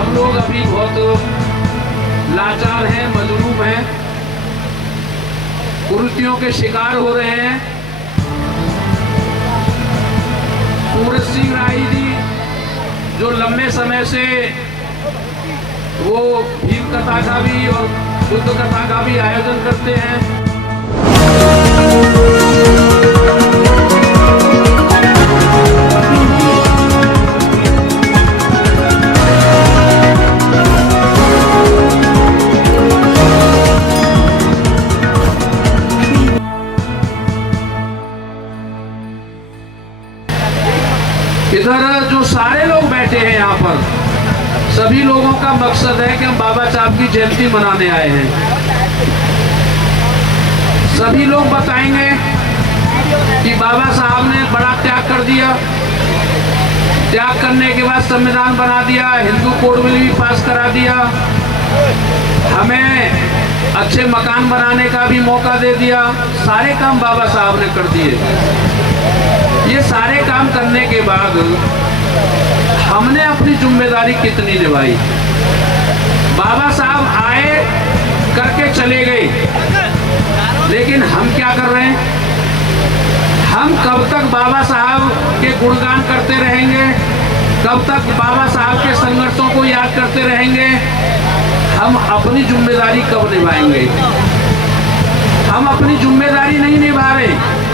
हम लोग अभी बहुत लाचार हैं, मजलूम हैं, कुरीतियों के शिकार हो रहे हैं। सूरज सिंह राही जी जो लंबे समय से वो भीम कथा का भी और बुद्ध कथा का भी आयोजन करते हैं। इधर जो सारे लोग बैठे हैं यहाँ पर, सभी लोगों का मकसद है कि हम बाबा साहब की जयंती मनाने आए हैं। सभी लोग बताएंगे कि बाबा साहब ने बड़ा त्याग कर दिया, त्याग करने के बाद संविधान बना दिया, हिंदू कोड बिल भी पास करा दिया, हमें अच्छे मकान बनाने का भी मौका दे दिया। सारे काम बाबा साहब ने कर दिए। ये सारे काम करने के बाद हमने अपनी जिम्मेदारी कितनी निभाई? बाबा साहब आए, करके चले गए, लेकिन हम क्या कर रहे हैं? हम कब तक बाबा साहब के गुणगान करते रहेंगे? कब तक बाबा साहब के संघर्षों को याद करते रहेंगे? हम अपनी जिम्मेदारी कब निभाएंगे? हम अपनी जिम्मेदारी नहीं निभा रहे।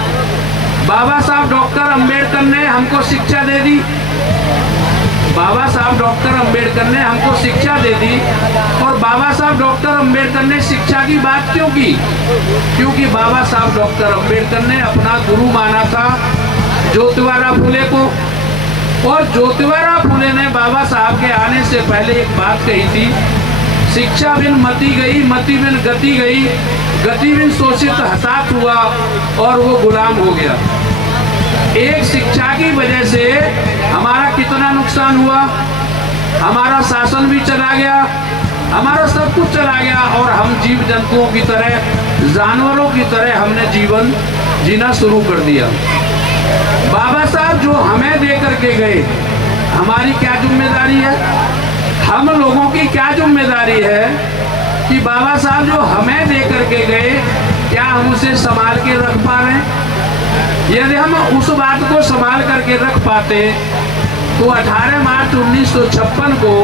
बाबा साहब डॉक्टर अंबेडकर ने हमको शिक्षा दे दी। बाबा साहब डॉक्टर अंबेडकर ने हमको शिक्षा दे दी। और बाबा साहब डॉक्टर अंबेडकर ने शिक्षा की बात क्यों की? क्योंकि बाबा साहब डॉक्टर अंबेडकर ने अपना गुरु माना था ज्योतिबा फुले को। और ज्योतिबा फुले ने बाबा साहब के आने से पहले एक बात कही थी, शिक्षा बिन मति गई, मति बिन गति गई, गति बिन शोषित हताश हुआ और वो गुलाम हो गया। एक शिक्षा की वजह से हमारा कितना नुकसान हुआ? हमारा शासन भी चला गया, हमारा सब कुछ चला गया और हम जीव जंतुओं की तरह, जानवरों की तरह हमने जीवन जीना शुरू कर दिया। बाबा साहब जो हमें दे करके गए, हमारी क्या जिम्मेदारी है? हम लोगों की क्या जिम्मेदारी है कि बाबा साहब जो हमें दे करके गए, क्या हम उसे संभाल के रख पा रहे हैं? यदि हम उस बात को संभाल करके रख पाते तो 18 मार्च 1956 को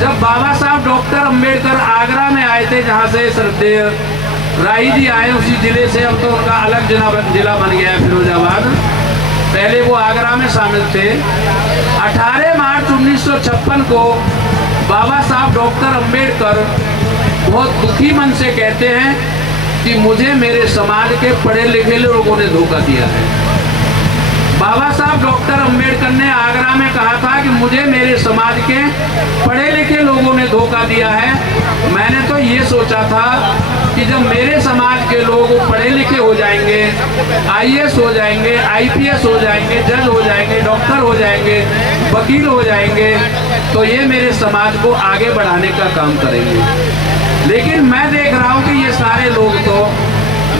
जब बाबा साहब डॉक्टर अंबेडकर आगरा में आए थे, जहाँ से श्रद्धेय राही जी आए, उसी जिले से, अब तो उनका अलग जिला बन गया है फिरोजाबाद, पहले वो आगरा में शामिल थे। 18 मार्च 1956 को बाबा साहब डॉक्टर अंबेडकर बहुत दुखी मन से कहते हैं कि मुझे मेरे समाज के पढ़े लिखे लोगों ने धोखा दिया है। बाबा साहब डॉक्टर अंबेडकर ने आगरा में कहा था कि मुझे मेरे समाज के पढ़े लिखे लोगों ने धोखा दिया है। मैंने तो ये सोचा था कि जब मेरे समाज के लोग पढ़े लिखे हो जाएंगे, आईएएस हो जाएंगे, आईपीएस हो जाएंगे, जज हो जाएंगे, डॉक्टर हो जाएंगे, वकील हो जाएंगे, तो ये मेरे समाज को आगे बढ़ाने का काम करेंगे। लेकिन मैं देख रहा हूँ कि ये सारे लोग तो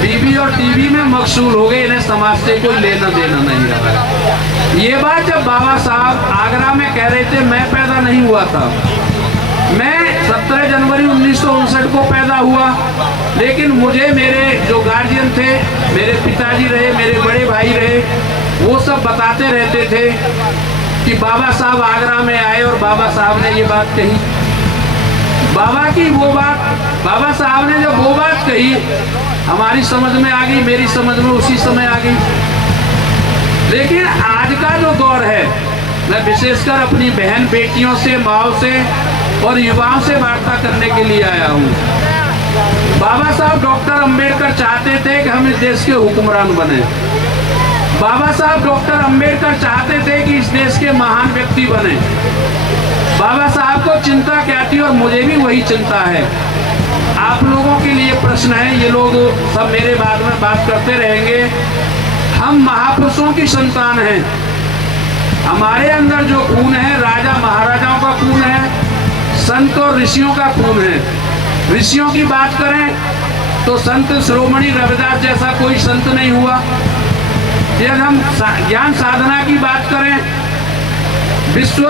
बीबी और टीवी में मशहूर हो गए, इन्हें समाज से कोई लेना देना नहीं रहा। ये बात जब बाबा साहब आगरा में कह रहे थे, मैं पैदा नहीं हुआ था, मैं 17 जनवरी 1959 को पैदा हुआ, लेकिन मुझे मेरे जो गार्जियन थे, मेरे पिताजी रहे, मेरे बड़े भाई रहे, वो सब बताते रहते थे कि बाबा साहब आगरा में आए और बाबा साहब ने ये बात कही। बाबा की वो बात, बाबा साहब ने जब वो बात कही, हमारी समझ में आ गई, मेरी समझ में उसी समय आ गई। लेकिन आज का जो दौर है, मैं विशेषकर अपनी बहन बेटियों से, माओ से और युवाओं से वार्ता करने के लिए आया हूँ। बाबा साहब डॉक्टर अंबेडकर चाहते थे कि हम इस देश के हुक्मरान बने। बाबा साहब डॉक्टर अंबेडकर चाहते थे कि इस देश के महान व्यक्ति बने। बाबा साहब को चिंता क्या थी और मुझे भी वही चिंता है। आप लोगों के लिए प्रश्न है, ये लोग सब मेरे बाद में बात करते रहेंगे। हम महापुरुषों की संतान हैं, हमारे अंदर जो खून है राजा महाराजाओं का खून है, संत और ऋषियों का खून है। ऋषियों की बात करें तो संत शिरोमणि रविदास जैसा कोई संत नहीं हुआ। यदि हम ज्ञान साधना की बात करें, विश्व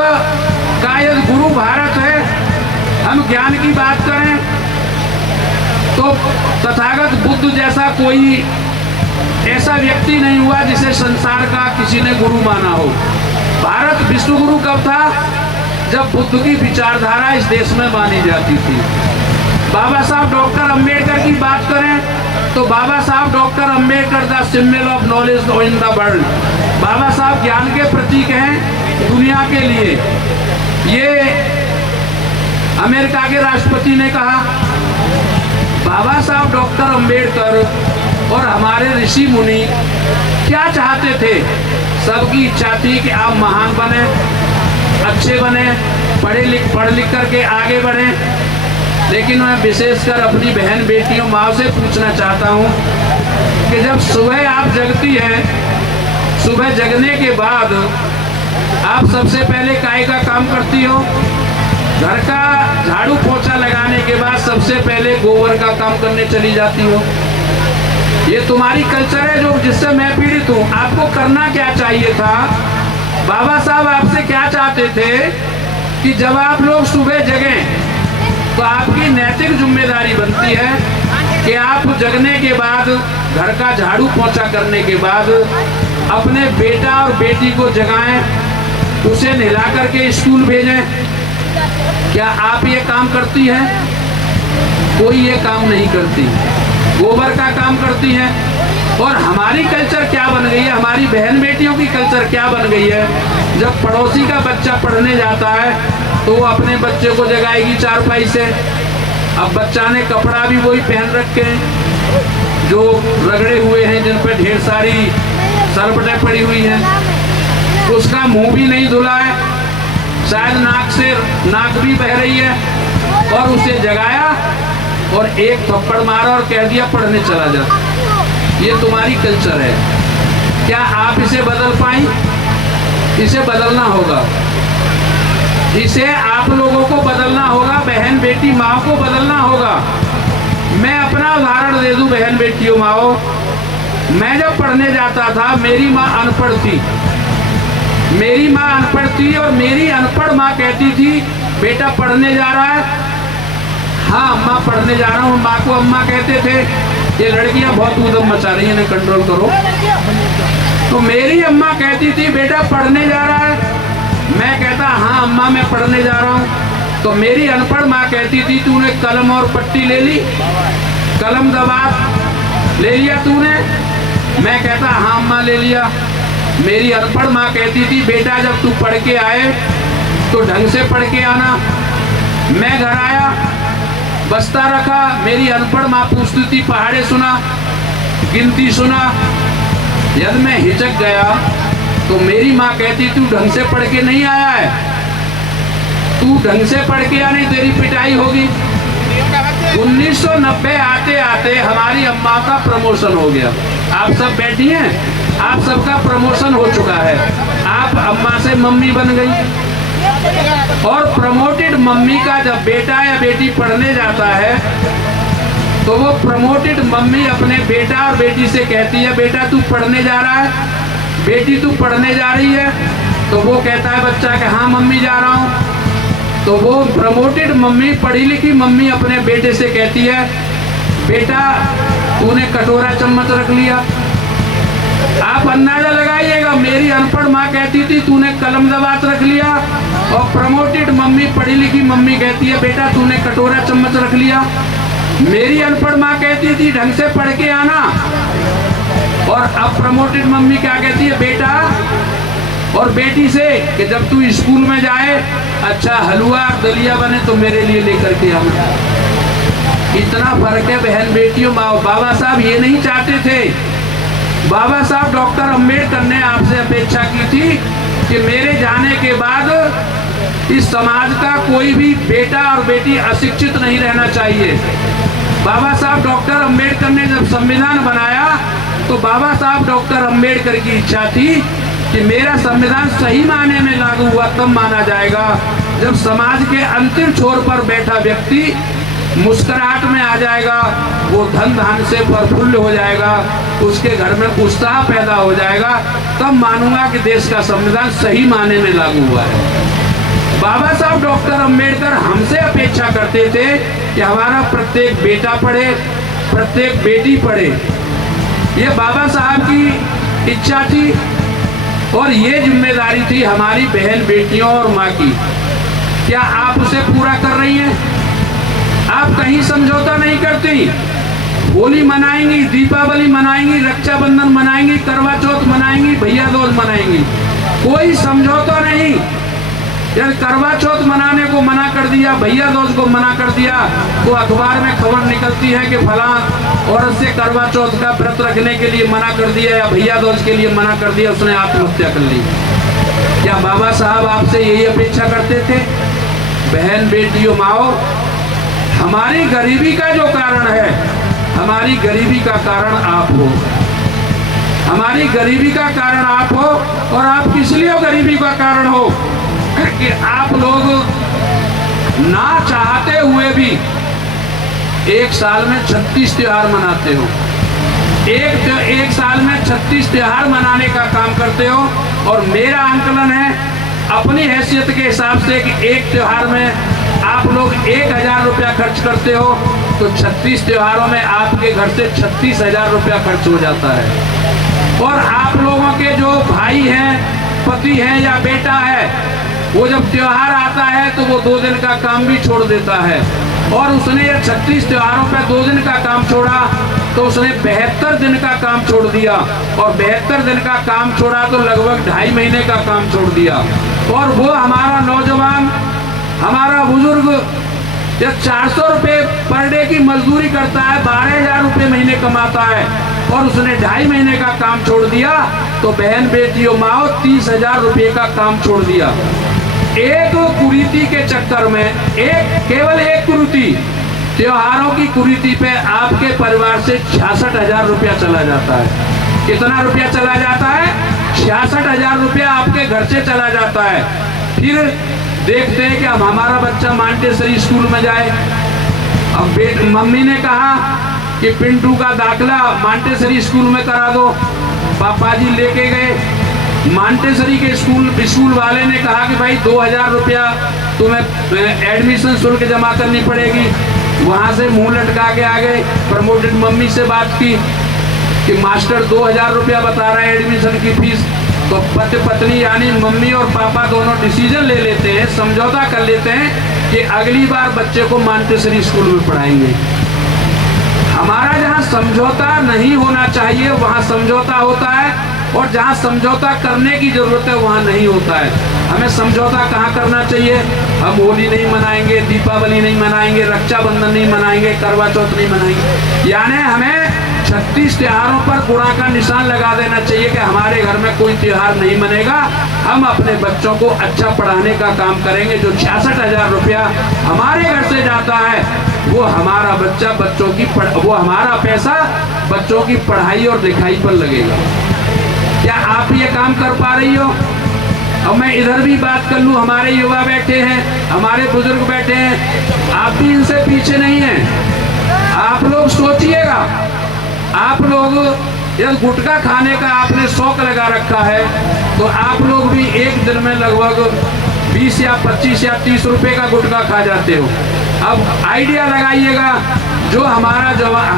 का यदि गुरु भारत है हम ज्ञान की बात करें तो तथागत बुद्ध जैसा कोई ऐसा व्यक्ति नहीं हुआ जिसे संसार का किसी ने गुरु माना हो। भारत विश्व गुरु कब था? जब बुद्ध की विचारधारा इस देश में मानी जाती थी। बाबा साहब डॉक्टर अंबेडकर की बात करें तो Baba Saheb doctor Ambedkar the symbol of knowledge in the world, Baba Saheb ज्ञान के प्रतीक हैं दुनिया के लिए। ये अमेरिका के राष्ट्रपति ने कहा। बाबा साहब डॉक्टर अंबेडकर और हमारे ऋषि मुनि क्या चाहते थे? सबकी इच्छा थी कि आप महान बने, अच्छे बने, पढ़ लिख करके आगे बढ़े। लेकिन मैं विशेषकर अपनी बहन बेटियों माँ से पूछना चाहता हूँ कि जब सुबह आप जगती हैं, सुबह जगने के बाद आप सबसे पहले काय का काम करती हो? घर का झाड़ू पोछा लगाने के बाद सबसे पहले गोबर का काम करने चली जाती हो। ये तुम्हारी कल्चर है जो जिससे मैं पीड़ित हूँ। आपको करना क्या चाहिए था? बाबा साहब आपसे क्या चाहते थे कि जब आप लोग सुबह जगें तो आपकी नैतिक जिम्मेदारी बनती है कि आप जगने के बाद घर का झाड़ू पोछा करने के बाद अपने बेटा और बेटी को जगाएं, उसे नहला करके स्कूल भेजें। क्या आप ये काम करती हैं? कोई ये काम नहीं करती, गोबर का काम करती हैं। और हमारी कल्चर क्या बन गई है, हमारी बहन बेटियों की कल्चर क्या बन गई है? जब पड़ोसी का बच्चा पढ़ने जाता है तो वो अपने बच्चे को जगाएगी चारपाई से। अब बच्चा ने कपड़ा भी वही पहन रखे हैं जो रगड़े हुए हैं, जिन पर ढेर सारी सरपटें पड़ी हुई हैं। उसका मुंह भी नहीं धुला है, शायद नाक से नाक भी बह रही है, और उसे जगाया और एक थप्पड़ मारा और कह दिया पढ़ने चला जा। ये तुम्हारी कल्चर है। क्या आप इसे बदल पाई? इसे बदलना होगा, इसे आप लोगों को बदलना होगा, बहन बेटी माँ को बदलना होगा। मैं अपना उदाहरण दे दूं बहन बेटियों माओ, मैं जब पढ़ने जाता था मेरी माँ अनपढ़ थी, मेरी माँ अनपढ़ थी और मेरी अनपढ़ माँ कहती थी बेटा पढ़ने जा रहा है? हाँ अम्मा पढ़ने जा रहा हूँ। माँ को अम्मा कहते थे, ये लड़कियां बहुत उधम मचा रही हैं, इन्हें कंट्रोल करो। तो मेरी अम्मा कहती थी बेटा पढ़ने जा रहा है? मैं कहता हाँ अम्मा मैं पढ़ने जा रहा हूँ। तो मेरी अनपढ़ माँ कहती थी तूने कलम और पट्टी ले ली, कलम दवात ले लिया तूने? मैं कहता हाँ अम्मा ले लिया। मेरी अनपढ़ माँ कहती थी बेटा जब तू पढ़ के आए तो ढंग से पढ़ के आना। मैं घर आया, बस्ता रखा, मेरी अनपढ़ माँ पूछती थी पहाड़े सुना, गिनती सुना। यदि मैं हिचक गया तो मेरी माँ कहती तू ढंग से पढ़ के नहीं आया है, तू ढंग से पढ़ के आ, नहीं तेरी पिटाई होगी। 1990 आते आते हमारी अम्मा का प्रमोशन हो गया। आप सब बैठी हैं, आप सबका प्रमोशन हो चुका है। आप अम्मा से मम्मी बन गई। और प्रमोटेड मम्मी का जब बेटा या बेटी पढ़ने जाता है तो वो प्रमोटेड मम्मी अपने बेटा और बेटी से कहती है बेटा तू पढ़ने जा रहा है, बेटी तू पढ़ने जा रही है? तो वो कहता है बच्चा कि हाँ मम्मी जा रहा हूँ। तो वो प्रमोटेड मम्मी, पढ़ी लिखी मम्मी अपने बेटे से कहती है बेटा तूने कटोरा चम्मच रख लिया। आप अंदाजा लगाइएगा, मेरी अनपढ़ माँ कहती थी तूने कलम दबात रख लिया, और प्रमोटेड मम्मी, पढ़ी लिखी मम्मी कहती है बेटा तूने कटोरा चम्मच रख लिया। मेरी अनपढ़ माँ कहती थी ढंग से पढ़ के आना, और अब प्रमोटेड मम्मी क्या कहती है बेटा और बेटी से कि जब तू स्कूल में जाए अच्छा हलवा दलिया बने तो मेरे लिए लेकर के आना। इतना फर्क है बहन बेटियों माँ। बाबा साहब ये नहीं चाहते थे। बाबा साहब डॉक्टर अंबेडकर ने आपसे अपेक्षा की थी कि मेरे जाने के बाद इस समाज का कोई भी बेटा और बेटी अशिक्षित नहीं रहना चाहिए। बाबा साहब डॉक्टर अंबेडकर ने जब संविधान बनाया तो बाबा साहब डॉक्टर अंबेडकर की इच्छा थी कि मेरा संविधान सही मायने में लागू हुआ तब माना जाएगा जब समाज के अंतिम छोर पर बैठा व्यक्ति मुस्कुराहट में आ जाएगा, वो धन धान से प्रफुल्ल हो जाएगा, उसके घर में उत्साह पैदा हो जाएगा, तब मानूंगा कि देश का संविधान सही मायने में लागू हुआ है। बाबा साहब डॉक्टर अंबेडकर हमसे अपेक्षा करते थे कि हमारा प्रत्येक बेटा पढ़े, प्रत्येक बेटी पढ़े। ये बाबा साहब की इच्छा थी और ये जिम्मेदारी थी हमारी बहन बेटियों और माँ की। क्या आप उसे पूरा कर रही हैं? आप कहीं समझौता नहीं करती। होली मनाएंगी, दीपावली मनाएंगी, रक्षाबंधन मनाएंगी, करवा चौथ मनाएंगी, भैया दूज मनाएंगी, कोई समझौता नहीं। यार करवा चौथ मनाने को मना कर दिया, भैया दूज को मना कर दिया, तो अखबार में खबर निकलती है कि फलां औरत से करवा चौथ का व्रत रखने के लिए मना कर दिया या भैया दूज के लिए मना कर दिया, उसने आत्महत्या कर ली। क्या बाबा साहब आपसे यही अपेक्षा करते थे? बहन बेटियों माओ, हमारी गरीबी का जो कारण है, हमारी गरीबी का कारण आप हो। हमारी गरीबी का कारण आप हो। और आप किस लिए गरीबी का कारण हो? कि आप लोग ना चाहते हुए भी एक साल में 36 त्योहार मनाते हो। एक साल में 36 त्योहार मनाने का काम करते हो। और मेरा आंकलन है अपनी हैसियत के हिसाब से कि एक त्योहार में आप लोग 1000 रुपया खर्च करते हो, तो 36 त्योहारों में आपके घर से 36,000 रुपया खर्च हो जाता है। और आप लोगों के जो भाई हैं, पति हैं या बेटा है, वो जब त्योहार आता है तो वो 2 दिन का काम भी छोड़ देता है। और उसने ये 36 त्योहारों पे 2 दिन का काम छोड़ा तो उसने 72 दिन का काम छोड़ दिया। और 72 दिन का काम छोड़ा तो लगभग 2.5 महीने का काम छोड़ दिया। और वो हमारा नौजवान, हमारा बुजुर्ग या 400 रुपये पर डे की मजदूरी करता है, 12,000 रुपये महीने कमाता है, और उसने 2.5 महीने का काम छोड़ दिया, तो बहन बेटियों माओ 30,000 रुपये का काम छोड़ दिया। एक कुरीति के चक्कर में, केवल एक कुरीति, त्योहारों की कुरीति पे आपके परिवार से 66,000 रुपया चला जाता है। कितना रुपया चला जाता है? 66,000 रुपया आपके घर से चला जाता है। फिर देखते हैं कि अब हमारा बच्चा मांटेसरी स्कूल में जाए। अब मम्मी ने कहा कि पिंटू का दाखिला मांटेसरी स्कूल में करा दो। पापा जी लेके गए मांटेसरी के स्कूल वाले ने कहा कि भाई 2,000 रुपया तुम्हें एडमिशन शुल्क जमा करनी पड़ेगी। वहाँ से मुंह लटका के आ गए। प्रमोटेड मम्मी से बात की कि मास्टर 2,000 रुपया बता रहा है एडमिशन की फीस। तो पति पत्नी यानी मम्मी और पापा दोनों डिसीजन ले लेते हैं, समझौता कर लेते हैं कि अगली बार बच्चे को मांटेसरी स्कूल में पढ़ाएंगे। हमारा जहाँ समझौता नहीं होना चाहिए वहाँ समझौता होता है, और जहाँ समझौता करने की जरूरत है वहाँ नहीं होता है। हमें समझौता कहाँ करना चाहिए? हम होली नहीं मनाएंगे, दीपावली नहीं मनाएंगे, रक्षाबंधन नहीं मनाएंगे, करवा चौथ नहीं मनाएंगे। यानी हमें 36 त्योहारों पर गुणा का निशान लगा देना चाहिए कि हमारे घर में कोई त्योहार नहीं मनेगा। हम अपने बच्चों को अच्छा पढ़ाने का काम करेंगे। जो 66,000 रुपया हमारे घर से जाता है वो हमारा बच्चा वो हमारा पैसा बच्चों की पढ़ाई और लिखाई पर लगेगा। क्या आप ये काम कर पा रही हो? अब मैं इधर भी बात कर लूँ, हमारे युवा बैठे हैं, हमारे बुजुर्ग बैठे हैं, आप भी इनसे पीछे नहीं हैं। आप लोग सोचिएगा, आप लोग यदि गुटखा खाने का आपने शौक लगा रखा है तो आप लोग भी एक दिन में लगभग 20 या 25 या 30 रुपए का गुटखा खा जाते हो। अब आइडिया लगाइएगा, जो हमारा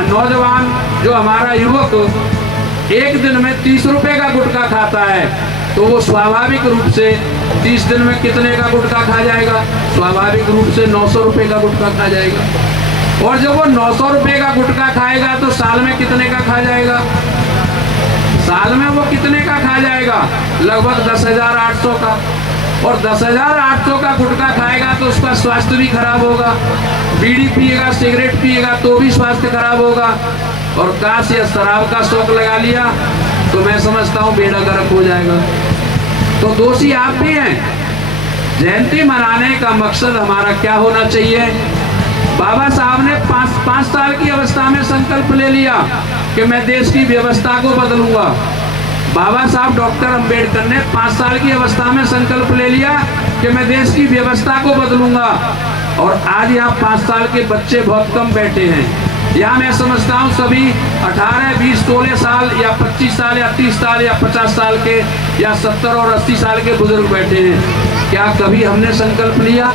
नौजवान, जो हमारा युवक एक दिन में 30 रुपए का गुटखा खाता है तो वो स्वाभाविक रूप से 30 दिन में कितने का गुटखा खा जाएगा? स्वाभाविक रूप से 900 रुपए का गुटखा खा जाएगा। और जब वो 900 रुपए का गुटखा खाएगा तो साल में कितने का खा जाएगा? साल में वो कितने का खा जाएगा? लगभग 10,800 का। और 10,800 का गुटखा खाएगा तो उसका स्वास्थ्य भी खराब होगा। बीड़ी पिएगा, सिगरेट पिएगा तो भी स्वास्थ्य खराब होगा। और काश या शराब का शौक लगा लिया तो मैं समझता हूँ बेड़ा गर्क हो जाएगा। तो दोषी आप भी हैं। जयंती मनाने का मकसद हमारा क्या होना चाहिए? बाबा साहब ने 5 साल की अवस्था में संकल्प ले लिया कि मैं देश की व्यवस्था को बदलूंगा। बाबा साहब डॉक्टर अंबेडकर ने 5 साल की अवस्था में संकल्प ले लिया कि मैं देश की व्यवस्था को बदलूंगा। और आज यहाँ 5 साल के बच्चे बहुत कम बैठे हैं। यहाँ मैं समझता हूँ सभी 18, 20, 16 साल या 25 साल या 30 साल या 50 साल के या 70 और 80 साल के बुजुर्ग बैठे हैं। क्या कभी हमने संकल्प लिया?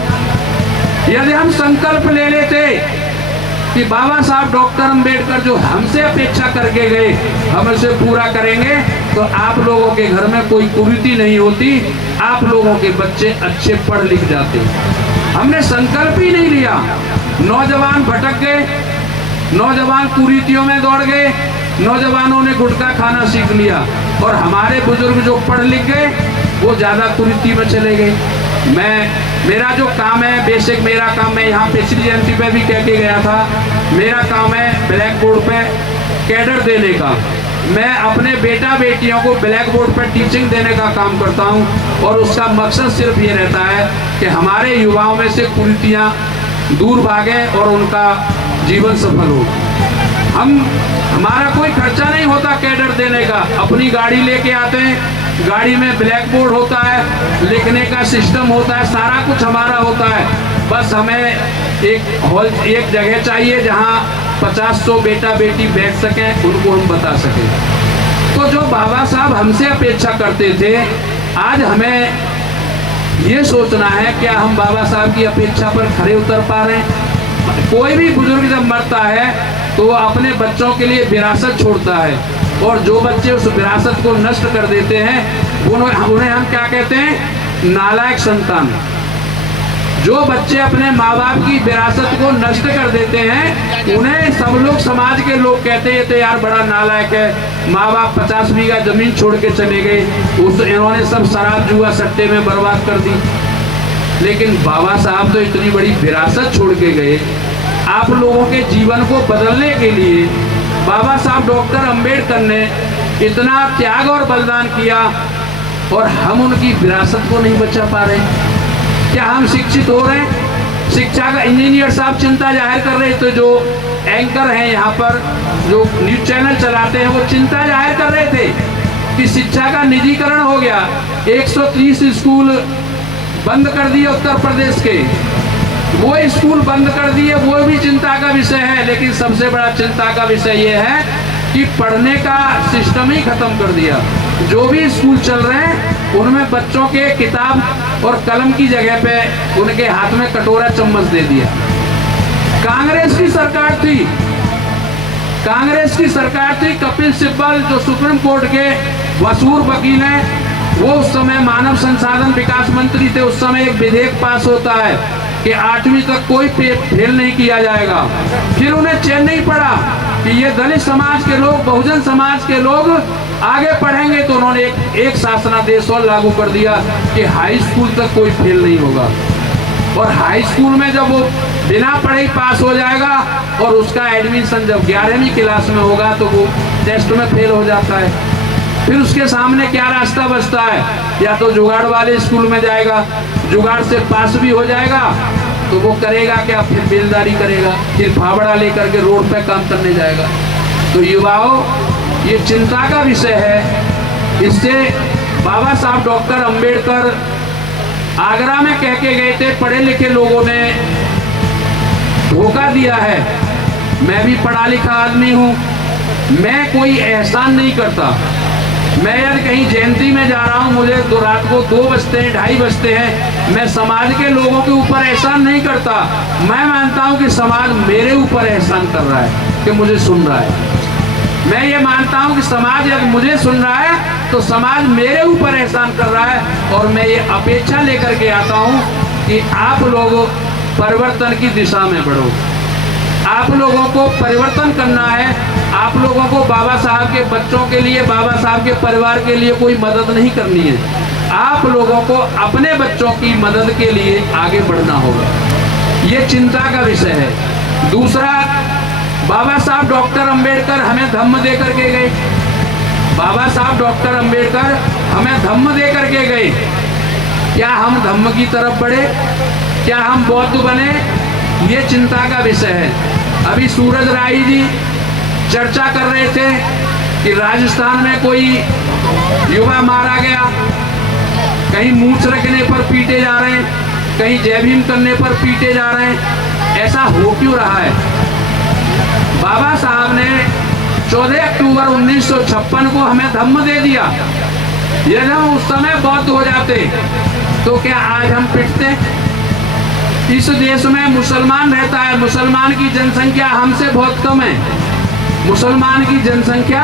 यदि हम संकल्प ले लेते कि बाबा साहब डॉक्टर अंबेडकर जो हमसे अपेक्षा करके गए हम इसे पूरा करेंगे, तो आप लोगों के घर में कोई कुरीति नहीं होती, आप लोगों के बच्चे अच्छे पढ़ लिख जाते। हमने संकल्प ही नहीं लिया। नौजवान भटक गए, नौजवान कुरीतियों में दौड़ गए, नौजवानों ने गुटखा खाना सीख लिया, और हमारे बुजुर्ग जो पढ़ लिख गए वो ज्यादा कुरीति में चले गए। मेरा जो काम है, बेसिक मेरा काम, मैं यहाँ पिछली जयंती पे भी कह के गया था, मेरा काम है ब्लैक बोर्ड पे कैडर देने का। मैं अपने बेटा बेटियों को ब्लैक बोर्ड पर टीचिंग देने का काम करता हूँ, और उसका मकसद सिर्फ ये रहता है कि हमारे युवाओं में से कुरीतियाँ दूर भागे और उनका जीवन सफल हो। हमारा कोई खर्चा नहीं होता कैडर देने का, अपनी गाड़ी लेके आते हैं, गाड़ी में ब्लैक बोर्ड होता है, लिखने का सिस्टम होता है, सारा कुछ हमारा होता है। बस हमें एक जगह चाहिए जहां 50-100 बेटा बेटी बैठ सकें, उनको हम बता सकें। तो जो बाबा साहब हमसे अपेक्षा करते थे, आज हमें ये सोचना है क्या हम बाबा साहब की अपेक्षा पर खरे उतर पा रहे हैं? कोई भी बुजुर्ग जब मरता है तो वो अपने बच्चों के लिए विरासत छोड़ता है, और जो बच्चे उस विरासत को नष्ट कर देते हैं उन्हें हम क्या कहते हैं? नालायक संतान। जो बच्चे अपने माँ बाप की विरासत को नष्ट कर देते हैं उन्हें सब लोग, समाज के लोग कहते हैं तो यार बड़ा नालायक है, माँ बाप 50 बीघा जमीन छोड़ के चले गए, इन्होंने सब शराब जुआ सट्टे में बर्बाद कर दी। लेकिन बाबा साहब तो इतनी बड़ी विरासत छोड़ के गए। आप लोगों के जीवन को बदलने के लिए बाबा साहब डॉक्टर अंबेडकर ने इतना त्याग और बलिदान किया, और हम उनकी विरासत को नहीं बचा पा रहे। क्या हम शिक्षित हो रहे हैं? शिक्षा का इंजीनियर साहब चिंता जाहिर कर रहे थे, जो एंकर हैं यहाँ पर, जो न्यूज चैनल चलाते हैं, वो चिंता जाहिर कर रहे थे कि शिक्षा का निजीकरण हो गया। 130 स्कूल बंद कर दिए उत्तर प्रदेश के, वो स्कूल बंद कर दिए, वो भी चिंता का विषय है। लेकिन सबसे बड़ा चिंता का विषय ये है कि पढ़ने का सिस्टम ही खत्म कर दिया। जो भी स्कूल चल रहे हैं उनमें बच्चों के किताब और कलम की जगह पे उनके हाथ में कटोरा चम्मच दे दिया। कांग्रेस की सरकार थी, कांग्रेस की सरकार थी। कपिल सिब्बल जो सुप्रीम कोर्ट के मशहूर वकील हैं, वो उस समय मानव संसाधन विकास मंत्री थे। उस समय एक विधेयक पास होता है कि 8वीं तक कोई फेल नहीं किया जाएगा। फिर उन्हें चैन नहीं पड़ा कि ये दलित समाज के लोग, बहुजन समाज के लोग आगे पढ़ेंगे, तो उन्होंने एक शासनादेश और लागू कर दिया कि हाई स्कूल तक कोई फेल नहीं होगा। और हाई स्कूल में जब वो बिना पढ़े पास हो जाएगा और उसका एडमिशन जब 11वीं क्लास में होगा तो वो टेस्ट में फेल हो जाता है। फिर उसके सामने क्या रास्ता बचता है? या तो जुगाड़ वाले स्कूल में जाएगा, जुगाड़ से पास भी हो जाएगा तो वो करेगा क्या? फिर बेलदारी करेगा, फिर फावड़ा लेकर के रोड पे काम करने जाएगा। तो युवाओं, ये चिंता का विषय है। इससे बाबा साहब डॉक्टर अंबेडकर आगरा में कह के गए थे, पढ़े लिखे लोगों ने धोखा दिया है। मैं भी पढ़ा लिखा आदमी हूँ, मैं कोई एहसान नहीं करता। मैं यदि कहीं जयंती में जा रहा हूँ, मुझे तो रात को 2 बजते हैं, 2:30 बजते हैं, मैं समाज के लोगों के ऊपर एहसान नहीं करता। मैं मानता हूँ कि समाज मेरे ऊपर एहसान कर रहा है कि मुझे सुन रहा है। मैं ये मानता हूँ कि समाज यदि मुझे सुन रहा है तो समाज मेरे ऊपर एहसान कर रहा है। और मैं ये अपेक्षा लेकर के आता हूँ कि आप लोग परिवर्तन की दिशा में बढ़ो। आप लोगों को परिवर्तन करना है। आप लोगों को बाबा साहब के बच्चों के लिए, बाबा साहब के परिवार के लिए कोई मदद नहीं करनी है। आप लोगों को अपने बच्चों की मदद के लिए आगे बढ़ना होगा। ये चिंता का विषय है। दूसरा, बाबा साहब डॉक्टर अंबेडकर हमें धम्म दे करके गए। बाबा साहब डॉक्टर अंबेडकर हमें धम्म दे करके गए। क्या हम धम्म की तरफ बढ़े? क्या हम बौद्ध बने? ये चिंता का विषय है। अभी सूरज राय जी चर्चा कर रहे थे कि राजस्थान में कोई युवा मारा गया, कहीं मूंछ रखने पर पीटे जा रहे हैं, कहीं जय भीम करने पर पीटे जा रहे हैं। ऐसा हो क्यों रहा है? बाबा साहब ने 14 अक्टूबर 1956 को हमें धम्म दे दिया। यदि हम उस समय बौद्ध हो जाते तो क्या आज हम पिटते? इस देश में मुसलमान रहता है, मुसलमान की जनसंख्या हमसे बहुत कम है, मुसलमान की जनसंख्या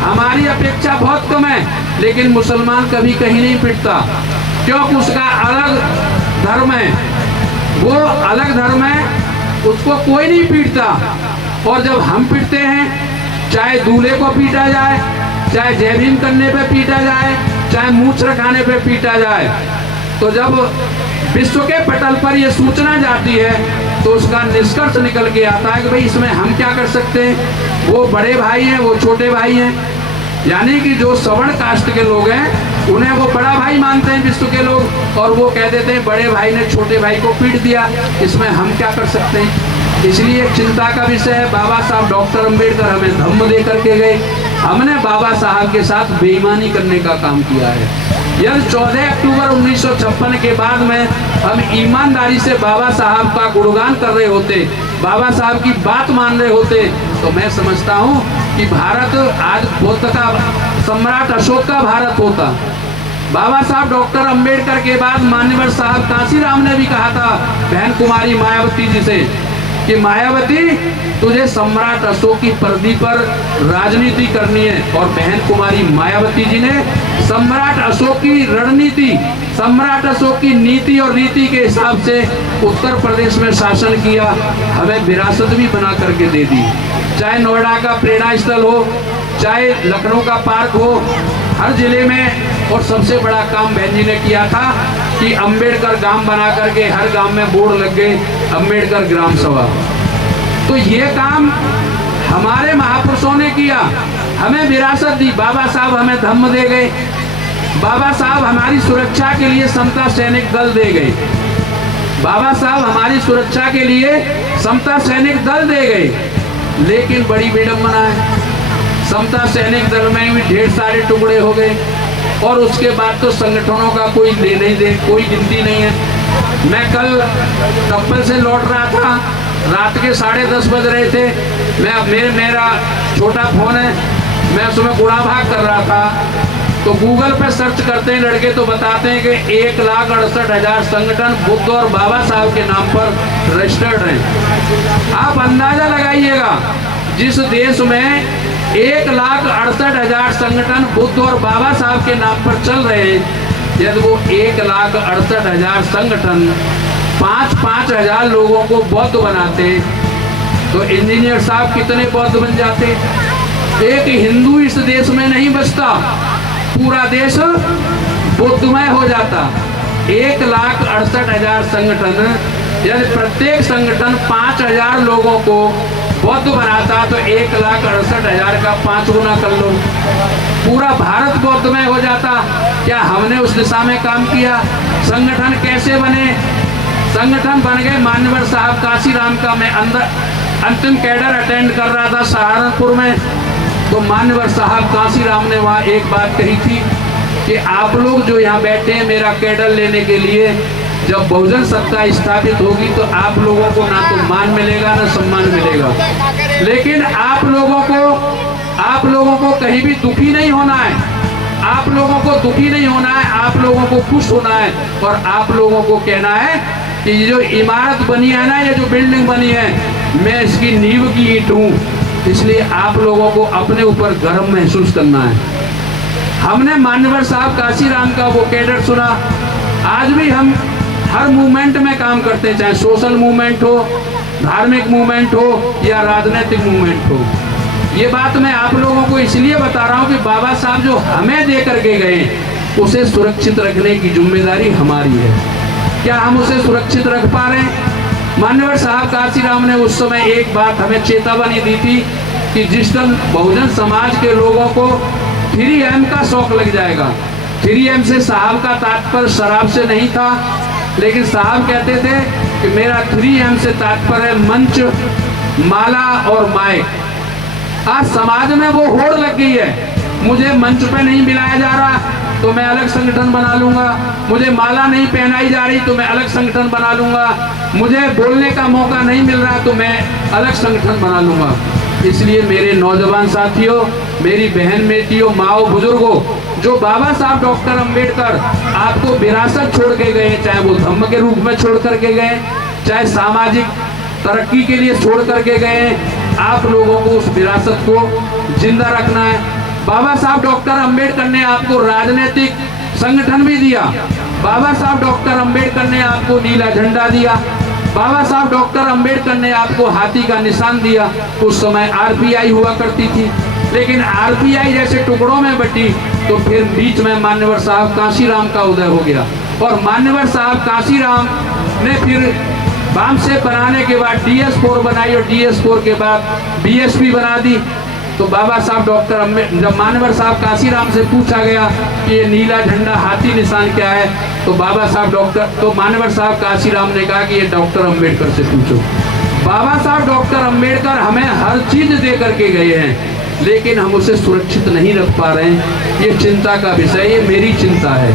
हमारी अपेक्षा बहुत कम है, लेकिन मुसलमान कभी कहीं नहीं पिटता, क्योंकि उसका अलग धर्म है, वो अलग धर्म है, उसको कोई नहीं पीटता। और जब हम पीटते हैं, चाहे दूल्हे को पीटा जाए, चाहे जय भीम करने पे पीटा जाए, चाहे मूछ रखाने पे पीटा जाए, तो जब विश्व के पटल पर यह सूचना जाती है तो उसका निष्कर्ष निकल के आता है कि भाई इसमें हम क्या कर सकते हैं। वो बड़े भाई हैं, वो छोटे भाई हैं, यानी कि जो सवर्ण कास्ट के लोग हैं उन्हें वो बड़ा भाई मानते हैं विश्व के लोग, और वो कह देते हैं बड़े भाई ने छोटे भाई को पीट दिया, इसमें हम क्या कर सकते हैं। इसलिए चिंता का विषय है। बाबा साहब डॉक्टर अंबेडकर हमें धम्म दे करके गए, हमने बाबा साहब के साथ बेईमानी करने का काम किया है। यदि 14 अक्टूबर 1956 के बाद में हम ईमानदारी से बाबा साहब का गुणगान कर रहे होते, बाबा साहब की बात मान रहे होते, तो मैं समझता हूँ कि भारत आज बुद्ध का सम्राट अशोक का भारत होता। बाबा साहब डॉक्टर अंबेडकर के बाद मान्यवर साहब कांशीराम ने भी कहा था बहन कुमारी मायावती जी से कि मायावती तुझे सम्राट अशोक की परदी पर राजनीति करनी है, और बहन कुमारी मायावती जी ने सम्राट अशोक की रणनीति, सम्राट अशोक की नीति और रीति के हिसाब से उत्तर प्रदेश में शासन किया, हमें विरासत भी बना करके दे दी। चाहे नोएडा का प्रेरणा स्थल हो, चाहे लखनऊ का पार्क हो, हर जिले में। और सबसे बड़ा काम बहन जी ने किया था कि अंबेडकर गांव बना करके हर गांव में बोर्ड लग गए अंबेडकर ग्राम सभा। तो ये काम हमारे महापुरुषों ने किया, हमें विरासत दी। बाबा साहब हमें धम्म दे गए, बाबा साहब हमारी सुरक्षा के लिए समता सैनिक दल दे गए, बाबा साहब हमारी सुरक्षा के लिए समता सैनिक दल दे गए। लेकिन बड़ी विडंबना है, समता सैनिक दल में भी ढेर सारे टुकड़े हो गए, और उसके बाद तो संगठनों का कोई ले नहीं दे, कोई गिनती नहीं है। मैं कल कपल से लौट रहा था, रात के 10:30 बज रहे थे, मेरा छोटा फोन है, मैं उसमें गुणा भाग कर रहा था, तो गूगल पे सर्च करते हैं लड़के तो बताते हैं कि 1,68,000 संगठन बुद्ध और बाबा साहब के नाम पर रजिस्टर्ड हैं। आप अंदाजा लगाइएगा, जिस देश में 1,68,000 संगठन बुद्ध और बाबा साहब के नाम पर चल रहे हैं, यदि वो 1,68,000 संगठन 5-5 हजार लोगों को बौद्ध बनाते, तो इंजीनियर साहब कितने बौद्ध बन जाते। एक हिंदू इस देश में नहीं बचता, पूरा देश बुद्धमय हो जाता। 1,68,000 संगठन, यदि प्रत्येक संगठन 5,000 लोगों को बौद्ध बनाता, तो 1,68,000 का 5 गुना कर लो, पूरा भारत बौद्धमय हो जाता। क्या हमने उस दिशा में काम किया? संगठन कैसे बने? संगठन बन गए। मान्यवर साहब कांशीराम का मैं अंदर अंतिम कैडर अटेंड कर रहा था सहारनपुर में, तो मान्यवर साहब कांशीराम ने वहाँ एक बात कही थी कि आप लोग जो यहाँ बैठे हैं मेरा कैडर लेने के लिए, जब बहुजन सत्ता स्थापित होगी तो आप लोगों को ना तो मान मिलेगा ना सम्मान मिलेगा, लेकिन आप लोगों को कहीं भी दुखी नहीं होना है, आप लोगों को दुखी नहीं होना है, आप लोगों को खुश होना है, और आप लोगों को कहना है कि ये जो इमारत बनी है ना, ये जो बिल्डिंग बनी है, मैं इसकी नींव की ईंट हूँ, इसलिए आप लोगों को अपने ऊपर गर्व महसूस करना है। हमने मान्यवर साहब कांशीराम का वो कैडर सुना। आज भी हम हर मूवमेंट में काम करते हैं, चाहे सोशल मूवमेंट हो, धार्मिक मूवमेंट हो या राजनीतिक मूवमेंट हो। ये बात मैं आप लोगों को इसलिए बता रहा हूँ कि बाबा साहब जो हमें दे करके गए, उसे सुरक्षित रखने की जिम्मेदारी हमारी है। क्या हम उसे सुरक्षित रख पा रहे हैं? मान्यवर साहब कांशीराम ने उस समय एक बात हमें चेतावनी दी थी कि जिस दिन बहुजन समाज के लोगों को 3M का शौक लग जाएगा। 3M से साहब का तात्पर्य शराब से नहीं था, लेकिन साहब कहते थे कि मेरा 3M से तात्पर्य है मंच, माला और माइक। आज समाज में वो होड़ लग गई है, मुझे मंच पे नहीं मिलाया जा रहा तो मैं अलग संगठन बना लूंगा, मुझे माला नहीं पहनाई जा रही तो मैं अलग संगठन बना लूंगा, मुझे बोलने का मौका नहीं मिल रहा तो मैं अलग संगठन बना लूंगा। इसलिए मेरे नौजवान साथियों, मेरी बहन बेटियों, माओ, बुजुर्गों, जो बाबा साहब डॉक्टर अंबेडकर आपको विरासत छोड़ के गए, चाहे वो धम्म के रूप में छोड़ करके गए, चाहे सामाजिक तरक्की के लिए छोड़ करके गए, आप लोगों को उस विरासत को जिंदा रखना है। बाबा साहब डॉक्टर अंबेडकर ने आपको राजनीतिक संगठन भी दिया। बाबा साहब डॉक्टर अंबेडकर ने आपको नीला झंडा दिया। बाबा साहब डॉक्टर अंबेडकर ने आपको हाथी का निशान दिया। उस समय आरपीआई हुआ करती थी, लेकिन आरपीआई जैसे टुकड़ों में बटी तो फिर बीच में मान्यवर साहब कांशीराम का उदय हो गया, और मान्यवर साहब कांशीराम ने फिर बाम से बनाने के बाद DS4 बनाई, और DS4 के बाद BSP बना दी। तो बाबा साहब डॉक्टर अंबेडकर, जब मान्यवर साहब कांशीराम से पूछा गया कि ये नीला झंडा हाथी निशान क्या है, तो मान्यवर साहब कांशीराम ने कहा कि ये डॉक्टर अंबेडकर से पूछो। बाबा साहब डॉक्टर अंबेडकर हमें हर चीज दे करके गए हैं, लेकिन हम उसे सुरक्षित नहीं रख पा रहे हैं। ये चिंता का विषय, ये मेरी चिंता है।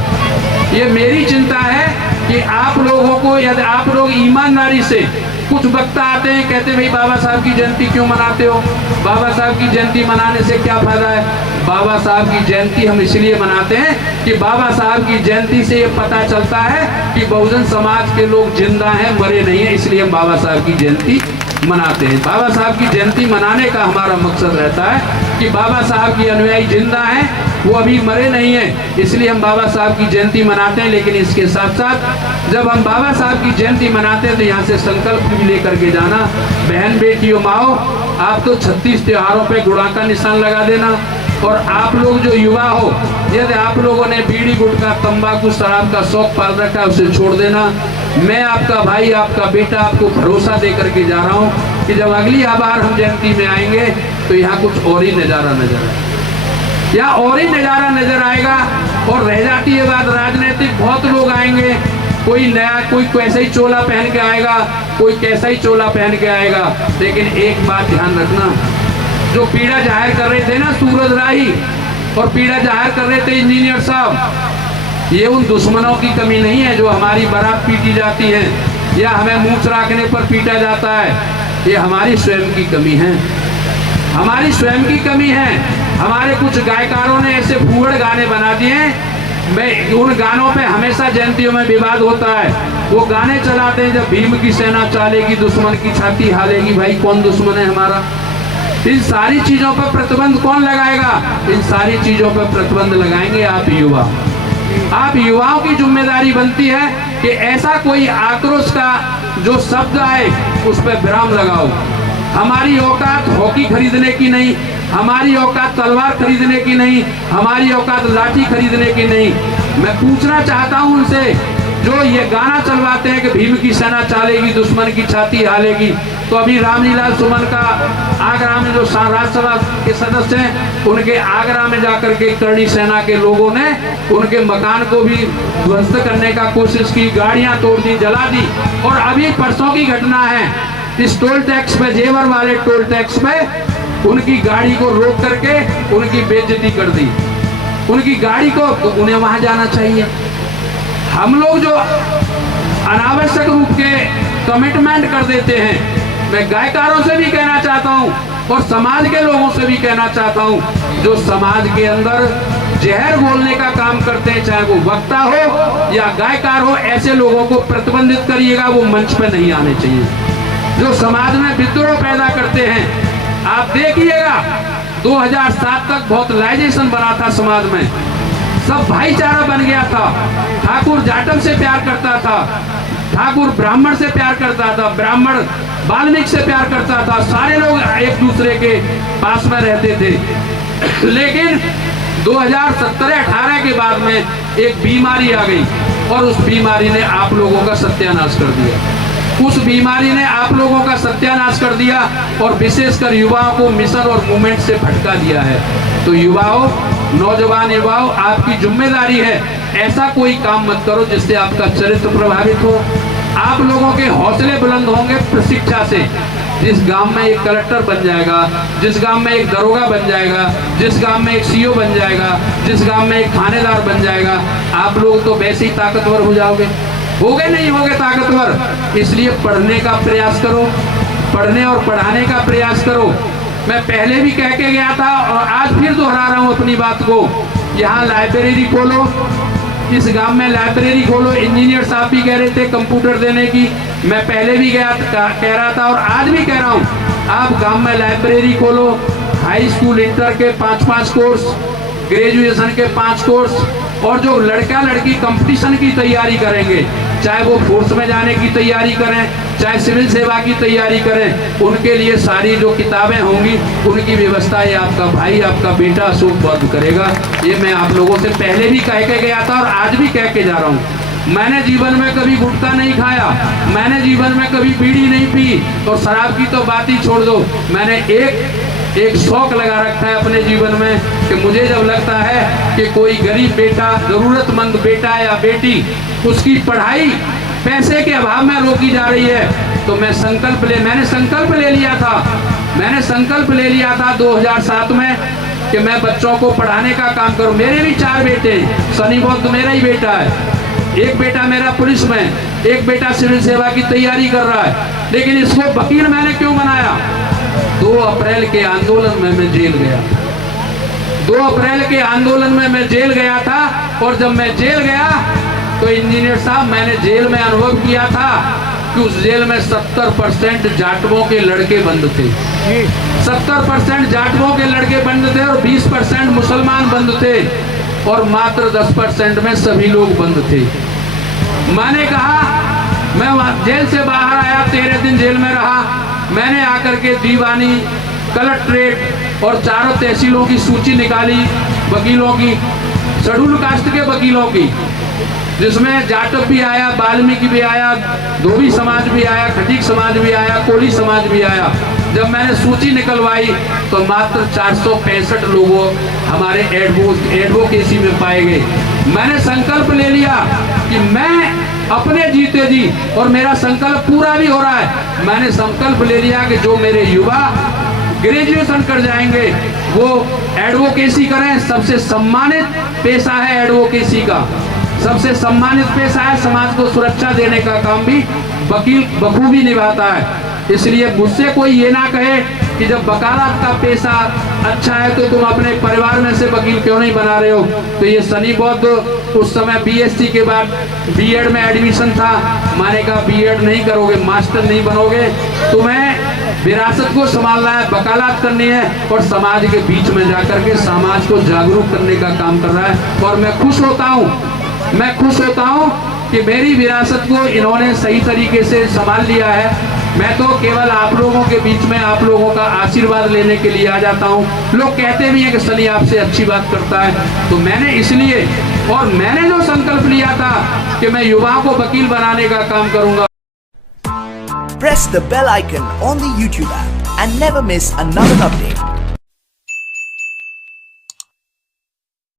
ये मेरी चिंता है कि आप लोगों को, यदि आप लोग ईमानदारी से, कुछ वक्ता आते हैं कहते हैं भाई बाबा साहब की जयंती क्यों मनाते हो, बाबा साहब की जयंती मनाने से क्या फायदा है। बाबा साहब की जयंती हम इसलिए मनाते हैं कि बाबा साहब की जयंती से ये पता चलता है कि बहुजन समाज के लोग जिंदा हैं, मरे नहीं हैं, इसलिए हम बाबा साहब की जयंती मनाते हैं। बाबा साहब की जयंती मनाने का हमारा मकसद रहता है कि बाबा साहब की अनुयायी जिंदा हैं, वो अभी मरे नहीं हैं, इसलिए हम बाबा साहब की जयंती मनाते हैं। लेकिन इसके साथ साथ जब हम बाबा साहब की जयंती मनाते हैं तो यहाँ से संकल्प भी लेकर के जाना, बहन बेटियों, माओ, आप तो 36 त्योहारों पे गुड़ा का निशान लगा देना। और आप लोग जो युवा हो, यदि आप लोगों ने बीड़ी, गुटखा, तंबाकू, शराब का शौक पाल रखा है, उसे छोड़ देना। मैं आपका भाई, आपका बेटा, आपको भरोसा दे करके जा रहा हूँ कि जब अगली बार हम जयंती में आएंगे तो यहाँ कुछ और ही नज़ारा नजर आएगा, या और ही नज़ारा नजर आएगा। और रह जाती है बात राजनीतिक, बहुत लोग आएंगे, कोई नया, कोई कैसा ही चोला पहन के आएगा, कोई कैसा ही चोला पहन के आएगा। लेकिन एक बात ध्यान रखना, जो पीड़ा जाहिर कर रहे थे ना सूरज राही, और पीड़ा जाहिर कर रहे थे इंजीनियर साहब, ये उन दुश्मनों की कमी नहीं है जो हमारी बारात पीटी जाती है या हमें मूंछ रखने पर पीटा जाता है। ये हमारी स्वयं की कमी है, हमारी स्वयं की कमी है। हमारे कुछ गायकारों ने ऐसे फूहड़ गाने बना दिए हैं, मैं उन गानों पे हमेशा जयंतियों में विवाद होता है। वो गाने चलाते हैं, जब भीम की सेना चालेगी, दुश्मन की छाती हालेगी। भाई कौन दुश्मन है हमारा? इन सारी चीजों पर प्रतिबंध कौन लगाएगा? इन सारी चीजों पर प्रतिबंध लगाएंगे आप युवा। आप युवाओं की जिम्मेदारी बनती है कि ऐसा कोई आक्रोश का जो शब्द आए उस पर विराम लगाओ। हमारी औकात हॉकी खरीदने की नहीं, हमारी औकात तलवार खरीदने की नहीं, हमारी औकात लाठी खरीदने की नहीं। मैं पूछना चाहता हूं उनसे जो ये गाना चलवाते हैं कि भीम की सेना चालेगी, दुश्मन की छाती हालेगी, तो अभी रामलीला सुमन का आगरा में जो राज्यसभा के सदस्य हैं, उनके आगरा में जाकर के करणी सेना के लोगों ने उनके मकान को भी ध्वस्त करने का कोशिश की, गाड़ियां तोड़ दी, जला दी। और अभी परसों की घटना है, इस टोल टैक्स पे, जेवर वाले टोल टैक्स पे उनकी गाड़ी को रोक करके उनकी बेइज्जती कर दी, उनकी गाड़ी को, तो उन्हें वहां जाना चाहिए। हम लोग जो अनावश्यक रूप के कमिटमेंट कर देते हैं, मैं गायकारों से भी कहना चाहता हूं और समाज के लोगों से भी कहना चाहता हूं, जो समाज के अंदर जहर बोलने का काम करते हैं, चाहे वो वक्ता हो या गायकार हो, ऐसे लोगों को प्रतिबंधित करिएगा, वो मंच पे नहीं आने चाहिए। जो समाज में विद्रोह पैदा करते हैं, आप देखिएगा 2007 तक बहुत लाइजेशन बना था समाज में, सब भाईचारा बन गया था। ठाकुर जाटव से प्यार करता था, ठाकुर ब्राह्मण से प्यार करता था, ब्राह्मण वाल्मीकि से प्यार करता था, सारे लोग एक दूसरे के पास में रहते थे। लेकिन 2017-18 के बाद में एक बीमारी आ गई और उस बीमारी ने आप लोगों का सत्यानाश कर दिया। उस बीमारी ने आप लोगों का सत्यानाश कर दिया और विशेषकर युवाओं को मिशन और मूवमेंट से भटका दिया है। तो युवाओं, नौजवान युवाओं, आपकी जिम्मेदारी है, ऐसा कोई काम मत करो जिससे आपका चरित्र प्रभावित हो। आप लोगों के हौसले बुलंद होंगे प्रशिक्षा से। जिस गांव में एक कलेक्टर बन जाएगा, जिस गांव में एक दरोगा बन जाएगा, जिस गांव में एक सीओ बन जाएगा, जिस गांव में एक थानेदार बन जाएगा, आप लोग तो वैसे ही ताकतवर हो जाओगे। होगे नहीं होगे ताकतवर, इसलिए पढ़ने का प्रयास करो, पढ़ने और पढ़ाने का प्रयास करो। मैं पहले भी कह के गया था और आज फिर दोहरा रहा हूँ अपनी बात को। यहाँ लाइब्रेरी खोलो, इस गांव में लाइब्रेरी खोलो। इंजीनियर साहब भी कह रहे थे कंप्यूटर देने की, मैं पहले भी कह रहा था और आज भी कह रहा हूँ, आप गांव में लाइब्रेरी खोलो। हाई स्कूल इंटर के 5-5 कोर्स, ग्रेजुएशन के 5 कोर्स, और जो लड़का लड़की कंपटीशन की तैयारी करेंगे, चाहे वो फोर्स में जाने की तैयारी करें, चाहे सिविल सेवा की तैयारी करें, उनके लिए सारी जो किताबें होंगी उनकी व्यवस्था ये आपका भाई, आपका बेटा अशोक बौद्ध करेगा। ये मैं आप लोगों से पहले भी कह के गया था और आज भी कह के जा रहा हूँ। मैंने जीवन में कभी गुटखा नहीं खाया, मैंने जीवन में कभी बीड़ी नहीं पी, और शराब की तो बात ही छोड़ दो। मैंने एक शौक लगा रखा है अपने जीवन में कि मुझे जब लगता है कि कोई गरीब बेटा, जरूरतमंद बेटा या बेटी, उसकी पढ़ाई पैसे के अभाव में रोकी जा रही है, तो मैंने संकल्प ले लिया था 2007 में कि मैं बच्चों को पढ़ाने का काम करूं। मेरे भी 4 बेटे, सनी बौद्ध मेरा ही बेटा है, एक बेटा मेरा पुलिस में, एक बेटा सिविल सेवा की तैयारी कर रहा है, लेकिन इसको वकील मैंने क्यों बनाया? 2 अप्रैल के आंदोलन में मैं जेल गया। 2 अप्रैल के आंदोलन में मैं जेल गया था, और जब मैं जेल गया तो इंजीनियर साहब, मैंने जेल में अनुभव किया था कि उस जेल में 70% जाटवों के लड़के बंद थे। 70% जाटवों के लड़के बंद थे और 20% मुसलमान बंद थे, और मात्र 10% में सभी लोग बंद थे। मैंने कहा, मैं जेल से बाहर आया, 13 दिन जेल में रहा। मैंने आकर के दीवानी, कलेक्ट्रेट और 4 तहसीलों की सूची निकाली वकीलों की, शेड्यूल कास्ट के वकीलों की, जिसमें जाटव भी आया, वाल्मीकि भी आया, धोबी समाज भी आया, खटीक समाज भी आया, कोली समाज भी आया। जब मैंने सूची निकलवाई तो मात्र 465 लोगों हमारे एडवोकेसी में पाए गए। मैंने संकल्प ले लिया कि मैं अपने जीते जी, और मेरा संकल्प पूरा भी हो रहा है, मैंने संकल्प ले लिया कि जो मेरे युवा ग्रेजुएशन कर जाएंगे वो एडवोकेसी करें। सबसे सम्मानित पेशा है एडवोकेसी का, सबसे सम्मानित पेशा है। समाज को सुरक्षा देने का काम भी वकील बखूबी निभाता है। इसलिए मुझसे कोई ये ना कहे कि जब वकालत का पेशा अच्छा है तो तुम अपने परिवार में से वकील क्यों नहीं बना रहे हो। तो ये सनी बौद्ध उस समय बीएससी के बाद बीएड में एडमिशन था, मैंने कहा बीएड नहीं करोगे, मास्टर नहीं बनोगे, तुम्हें विरासत को संभालना है, वकालत करनी है, और समाज के बीच में जाकर के समाज को जागरूक करने का काम कर रहा है। और मैं खुश होता हूँ कि मेरी विरासत को इन्होंने सही तरीके से संभाल लिया है। मैं तो केवल आप लोगों के बीच में आप लोगों का आशीर्वाद लेने के लिए आ जाता हूँ। लोग कहते भी हैं कि सनी आपसे अच्छी बात करता है, तो मैंने इसलिए, और मैंने जो संकल्प लिया था कि मैं युवाओं को वकील बनाने का काम करूंगा। Press the bell icon on the YouTube app and never miss another update.